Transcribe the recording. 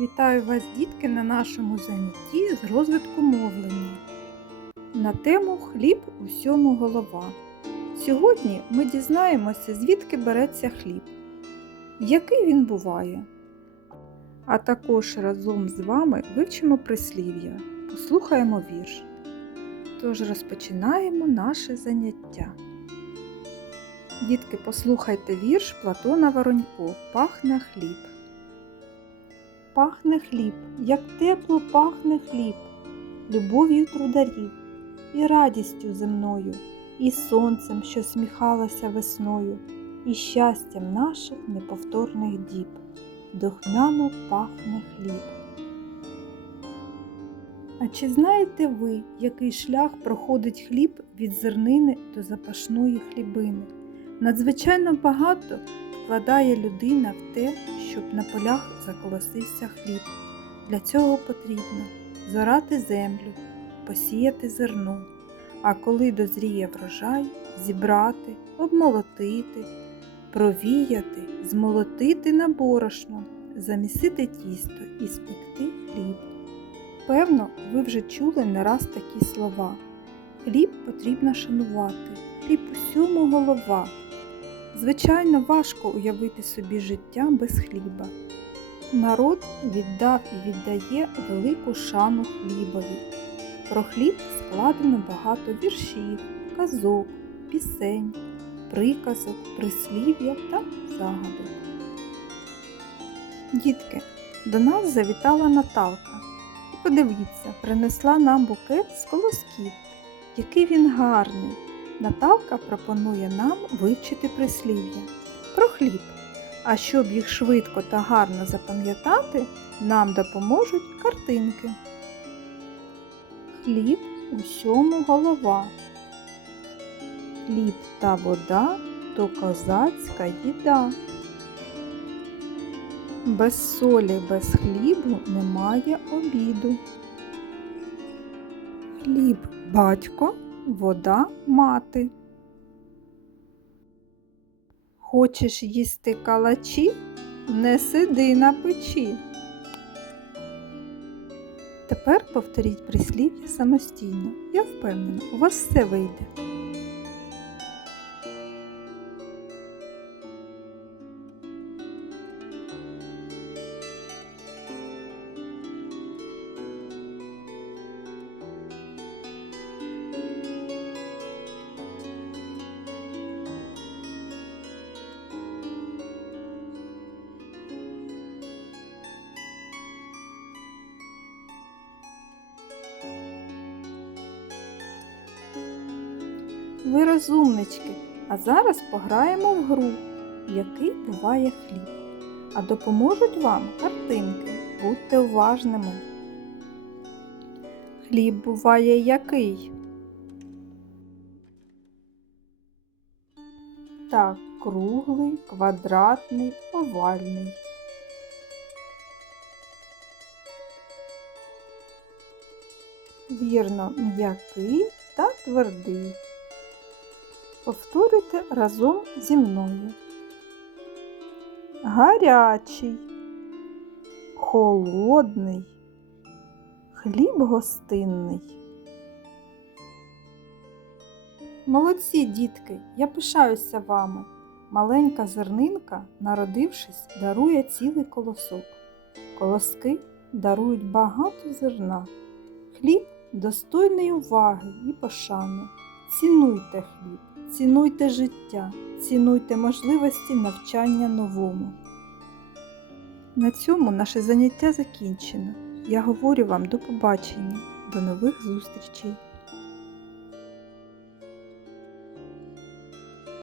Вітаю вас, дітки, на нашому занятті з розвитку мовлення. На тему хліб усьому голова. Сьогодні ми дізнаємося, звідки береться хліб, який він буває. А також разом з вами вивчимо прислів'я, послухаємо вірш. Тож розпочинаємо наше заняття. Дітки, послухайте вірш Платона Воронько Пахне хліб. Пахне хліб, як тепло пахне хліб, любов'ю трударів, і радістю земною, і сонцем, що сміхалося весною, і щастям наших неповторних діб. Духмяно пахне хліб. А чи знаєте ви, який шлях проходить хліб від зернини до запашної хлібини? Надзвичайно багато вкладає людина в те, щоб на полях заколосився хліб. Для цього потрібно зорати землю, посіяти зерно, а коли дозріє врожай, зібрати, обмолотити, провіяти, змолотити на борошно, замісити тісто і спекти хліб. Певно, ви вже чули не раз такі слова. Хліб потрібно шанувати, хліб усьому голова. Звичайно, важко уявити собі життя без хліба. Народ віддав і віддає велику шану хлібові. Про хліб складено багато віршів, казок, пісень, приказок, прислів'я та загадок. Дітки, до нас завітала Наталка. Подивіться, принесла нам букет з колосків. Який він гарний! Наталка пропонує нам вивчити прислів'я про хліб. А щоб їх швидко та гарно запам'ятати, нам допоможуть картинки. Хліб усьому голова. Хліб та вода то козацька їда. Без солі, без хлібу немає обіду. Хліб батько, вода мати. Хочеш їсти калачі? Не сиди на печі. Тепер повторіть прислів'я самостійно. Я впевнена, у вас все вийде. Ви розумнички, а зараз пограємо в гру, який буває хліб. А допоможуть вам картинки. Будьте уважними. Хліб буває який? Так, круглий, квадратний, овальний. Вірно, м'який та твердий. Повторюйте разом зі мною. Гарячий, холодний, хліб гостинний. Молодці, дітки, я пишаюся вами. Маленька зернинка, народившись, дарує цілий колосок. Колоски дарують багато зерна. Хліб достойний уваги і пошани. Цінуйте хліб, цінуйте життя, цінуйте можливості навчання новому. На цьому наше заняття закінчено. Я говорю вам до побачення, до нових зустрічей!